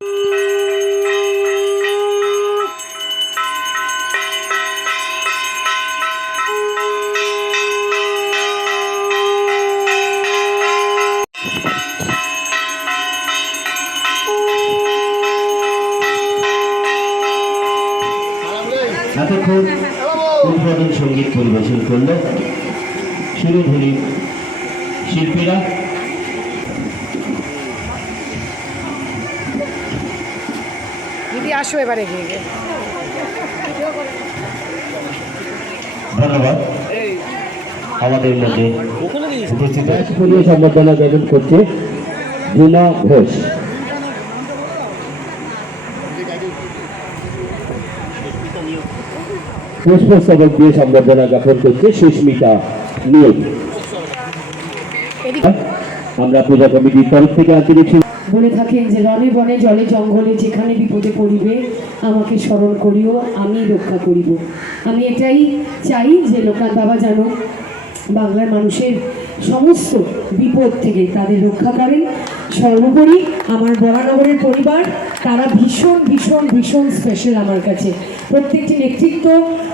এতক্ষণ উদ্বোধন সঙ্গীত পরিবেশন করল সুরধুনী শিল্পীরা। দিদি আসো এবারে গিয়ে। ধন্যবাদ। আমাদের মধ্যে উপস্থিত সম্বর্ধনা জ্ঞাপন করছে জুমা ঘোষ। পুষ্পস্তবক দিয়ে সম্বর্ধনা জ্ঞাপন করছে সুস্মিতা নিয়োগ। আমরা পূজা কমিটির তরফ থেকে আন্তরিক বলে থাকেন যে রণে বনে জলে জঙ্গলে যেখানে বিপদে পড়িবে আমাকে স্মরণ করিও, আমি রক্ষা করিব। আমি এটাই চাই যে লোকনাথ বাবা যেন বাংলার মানুষের সমস্ত বিপদ থেকে তাদের রক্ষা করেন। সর্বোপরি আমার বরানগরের পরিবার তারা ভীষণ ভীষণ ভীষণ স্পেশাল আমার কাছে। প্রত্যেকটি নেতৃত্ব,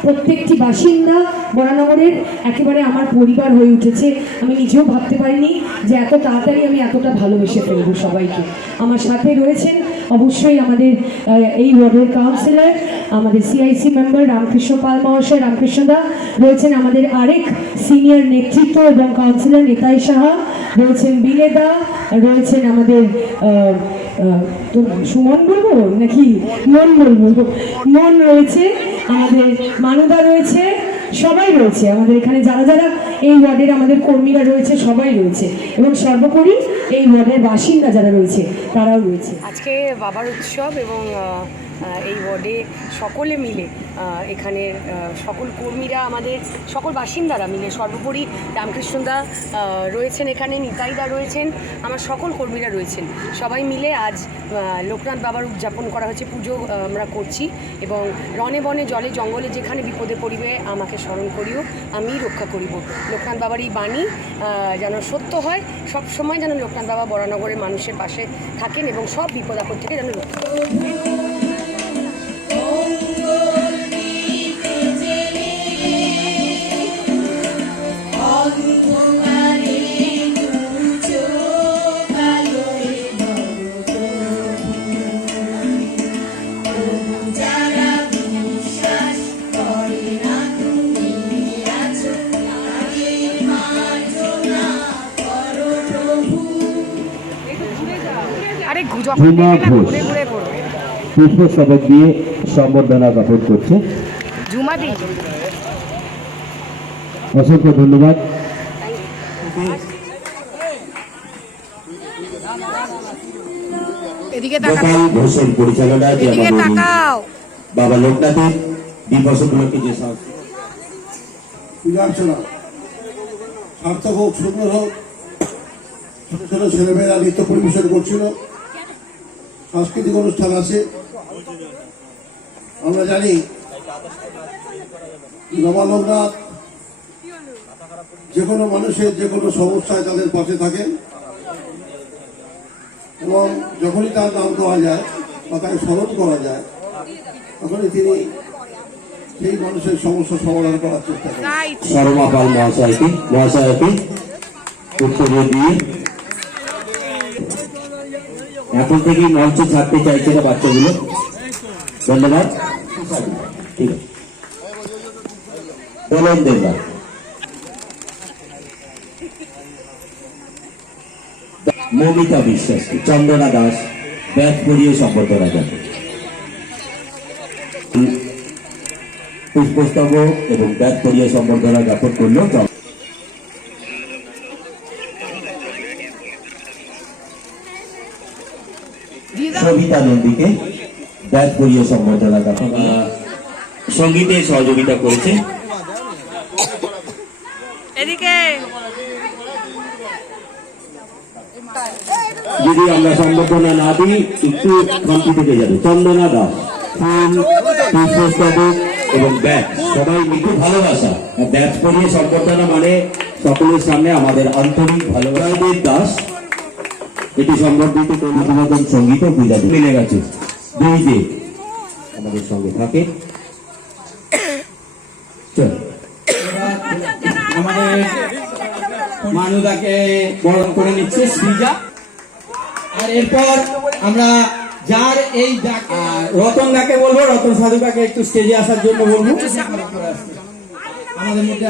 প্রত্যেকটি বাসিন্দা বরানগরের একেবারে আমার পরিবার হয়ে উঠেছে। আমি নিজেও ভাবতে পারিনি যে এত তাড়াতাড়ি আমি এতটা ভালোবেসে ফেলবো সবাইকে। আমার সাথে রয়েছেন অবশ্যই আমাদের এই ওয়ার্ডের কাউন্সিলর, আমাদের সিআইসি মেম্বার রামকৃষ্ণ পাল মহাশয়, রামকৃষ্ণদা রয়েছেন, আমাদের আরেক সিনিয়র নেতৃত্ব এবং কাউন্সিলর নিতাই সাহা রয়েছেন, বিলেদা রয়েছেন, আমাদের সুমন বলবো নাকি মন বলবো, মন রয়েছে, আমাদের মানুদা রয়েছে, সবাই রয়েছে আমাদের এখানে যারা যারা এই ওয়ার্ডের আমাদের কর্মীরা রয়েছে সবাই রয়েছে, এবং সর্বোপরি এই ওয়ার্ডের বাসিন্দা যারা রয়েছে তারাও রয়েছে। আজকে বাবার উৎসব এবং এই ওয়ার্ডে সকলে মিলে এখানের সকল কর্মীরা, আমাদের সকল বাসিন্দারা মিলে, সর্বোপরি রামকৃষ্ণদা রয়েছেন এখানে, নিতাইদা রয়েছেন, আমার সকল কর্মীরা রয়েছেন, সবাই মিলে আজ লোকনাথ বাবার উদযাপন করা হয়েছে, পুজো আমরা করছি। এবং রণে বনে জলে জঙ্গলে যেখানে বিপদে পড়িবে আমাকে স্মরণ করিও, আমি রক্ষা করিব। লোকনাথ বাবার এই বাণী যেন সত্য হয়, সব সময় যেন লোকনাথ বাবা বরানগরের মানুষের পাশে থাকেন এবং সব বিপদ আপদ থেকে যেন রক্ষা করেন। পুষ্পস্তবক দিয়ে সম্বর্ধনা জ্ঞাপন করছে ঝুমাদি। অসংখ্য ধন্যবাদ। গোপাল ঘোষের পরিচালনায় বাবা লোকনাথের দিবস উপলক্ষে যে সার্থক হোক, সুন্দর হোক, ছোট ছোট ছেলেমেয়েরা নৃত্য পরিবেশন করছিল, সাংস্কৃতিক অনুষ্ঠান আছে। আমরা জানি বাবা লোকনাথ যে কোনো মানুষের যে কোনো সমস্যায় তাদের পাশে থাকেন, এবং যখনই তার নাম দেওয়া যায় বা তাকে স্মরণ করা যায় তখনই তিনি সেই মানুষের সমস্যা সমাধান করার চেষ্টা করেন। শর্মা পাল মহাশয়কে উত্তরে দিয়ে এখন থেকেই মঞ্চ ছাড়তে চাইছে না বাচ্চাগুলো। ধন্যবাদ। ঠিক আছে, বলেন দেবা। মমিতা বিশ্বাস, চন্দনা দাস ব্যাগ পরিয়ে সম্বর্ধনা জানান। পুষ্পস্তবক এবং ব্যাগ পরিয়ে সম্বর্ধনা জ্ঞাপন করল সবিতা নন্দীকে ব্যাগ পরিয়ে সম্বর্ধনা জ্ঞাপন। সঙ্গীতে সহযোগিতা করেছে যদি আমরা সম্বর্ধনা না দিই একটু খামতি থেকে যাবে। চন্দনা দাস, পুষ্পস্তবক এবং ব্যাগ সবাই মিলে ভালোবাসা, ব্যাগ পরিয়ে সম্বর্ধনা মানে সকলের সামনে আমাদের আন্তরিক ভালোবাসা। দাস এটি সম্বর্ধিত অনুমোদন সঙ্গীত ও পূজা মিলে গেছে। দুই যে আমাদের সঙ্গে থাকে চল আমাদের মানুদাকে বরণ করে নিচ্ছে সৃজা। আর এরপর আমরা যার এই রতন দাকে বলবো, রতন সাধুকাকে একটু স্টেজে আসার জন্য বলবো। আমাদের মধ্যে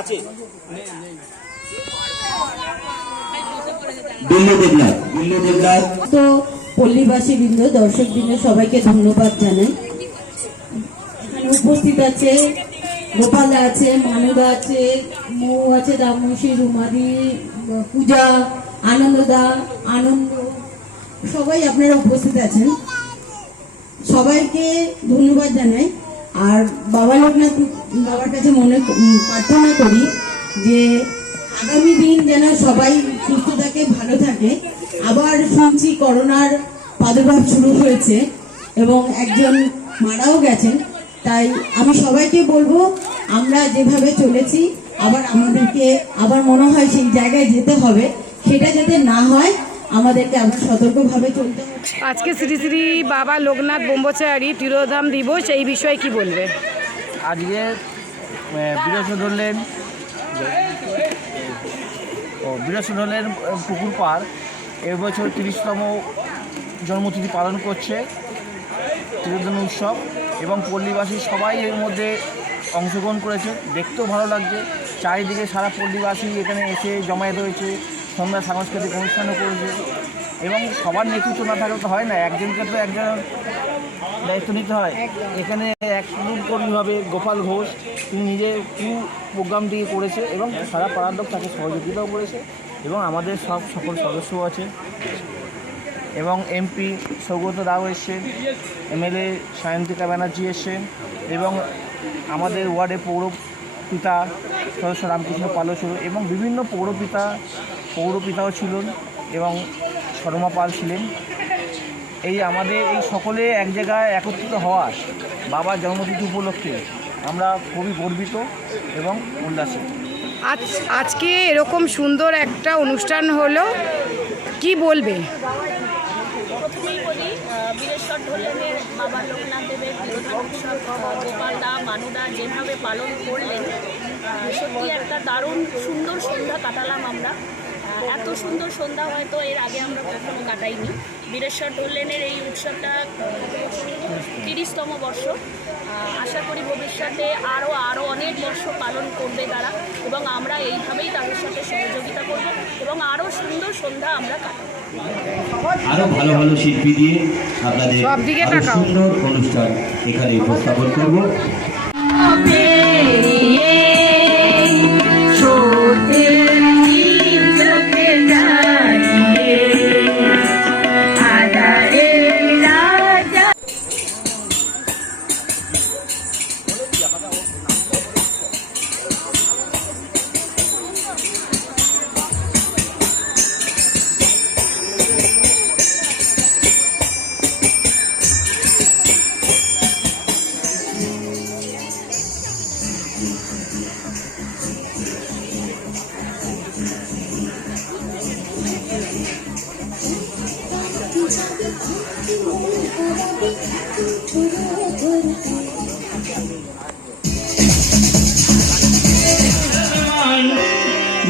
আছে দিল্লি দেবনাথ তো পল্লীবাসী বৃন্দ, দর্শক বৃন্দ, সবাইকে ধন্যবাদ জানাই। এখানে উপস্থিত আছে গোপালদা আছে, মানুদা আছে, মৌ আছে, রামমশি, রুমাদি, পূজা, আনন্দদা, আনন্দ, সবাই আপনারা উপস্থিত আছেন। সবাইকে ধন্যবাদ জানাই। আর বাবা লোকনাথ বাবার কাছে প্রার্থনা করি যে আগামী দিন যেন সবাই সুস্থ থাকে, ভালো থাকে। আবার শুনছি করোনার প্রাদুর্ভাব শুরু হয়েছে এবং একজন মারাও গেছেন। তাই আমি সবাইকে বলবো, আমরা যেভাবে চলেছি আমাদেরকে আবার মনে হয় সেই জায়গায় যেতে হবে, সেটা যাতে না হয় আমাদেরকে আবার সতর্কভাবে চলতে হবে। আজকে শ্রী শ্রী বাবা লোকনাথ ব্রহ্মচারী তিরোধাম দিবস, এই বিষয়ে কি বলবে? আজকে বীরেশ্বর পুকুর পাড় এবছর 30তম জন্মতিথি পালন করছে, তিরোধান উৎসব, এবং পল্লীবাসী সবাই এর মধ্যে অংশগ্রহণ করেছে। দেখতেও ভালো লাগছে, চারিদিকে সারা পল্লীবাসী এখানে এসে জমায়েত হয়েছে, সন্ধ্যা সাংস্কৃতিক অনুষ্ঠানও করেছে। এবং সবার নেতৃত্ব না থাকলে তো হয় না, একজনকে তো একজন দায়িত্ব নিতে হয়। এখানে এক কর্মীভাবে গোপাল ঘোষ, তিনি নিজে প্রোগ্রামটি করেছে এবং সারা পাড়ার লোক তাকে সহযোগিতাও করেছে, এবং আমাদের সকল সদস্যও আছে, এবং এমপি সৌগত রাও এসছেন, এমএলএ সায়ন্তিকা ব্যানার্জি এসছেন, এবং আমাদের ওয়ার্ডে পৌরপিতা সদস্য রামকৃষ্ণ পালও ছিল, এবং বিভিন্ন পৌরপিতাও ছিলেন, এবং শর্মা পাল ছিলেন। আমাদের এই সকলে এক জায়গায় একত্রিত হওয়ার বাবার জন্মতিথি উপলক্ষে আমরা খুবই গর্বিত এবং উল্লাসিত। আজকে এরকম সুন্দর একটা অনুষ্ঠান হলো, কি বলবে? প্রথমেই বলি, বীরেশ্বর ঢোলেনের বাবা লোকনাথ দেবের তিরোধান উৎসব গোপালদা, মানুদা যেভাবে পালন করলেন, সত্যি একটা দারুণ সুন্দর সন্ধ্যা কাটালাম আমরা। এত সুন্দর সন্ধ্যা হয়তো এর আগে আমরা কখনো কাটাইনি। বীরেশ্বর ঢোলেনের এই উৎসবটা 30তম বর্ষ। আশা করি ভবিষ্যতে আরও অনেক বর্ষ পালন করবে তারা, এবং আমরা এইভাবেই তাদের সাথে সহযোগিতা করব এবং আরও সুন্দর সন্ধ্যা আমরা কাটাবো। আরো ভালো ভালো শিল্পী দিয়ে আপনাদের আরো সুন্দর অনুষ্ঠান এখানে উপস্থাপন করব।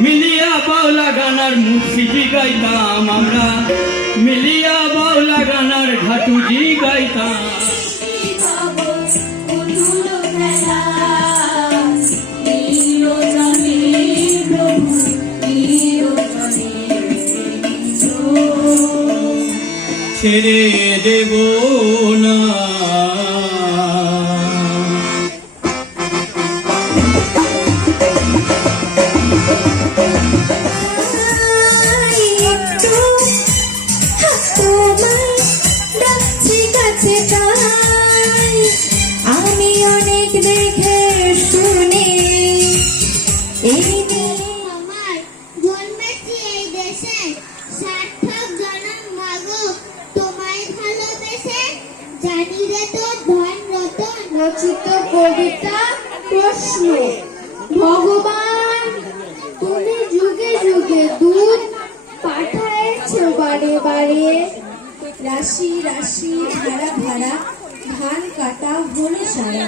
মিলিয়া বাউলা গানার মুর্শিদি গাইতাম আমরা, মিলিয়া বাউলা গানার ঘাটুজি গাইতাম। ছেড়ে দেব না আমি অনেক দেখে শুনে আমার জন্মেছি এই দেশে, সার্থক জনম মাগো তোমায় ভালোবেসে, জানি রে তোর ধন রতন রচিত কবিতা প্রশ্ন, ভগবান তুমি যুগে যুগে দুধ বাড়িয়ে রাশি রাশি ধারা ধারা ধান কাটা হলো সারা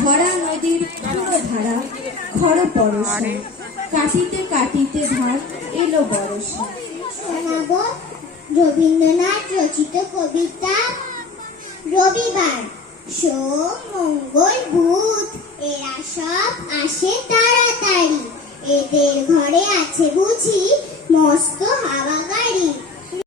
ভরা নদীর পুরো ধারা খর পরশা কাটিতে কাটিতে ধান এলো বরষা। শোনাব রবীন্দ্রনাথ রচিত কবিতা রবিবার। সোম মঙ্গল বুধ এরা সব আসে তাড়াতাড়ি, এদের ঘরে আছে বুঝি মস্ত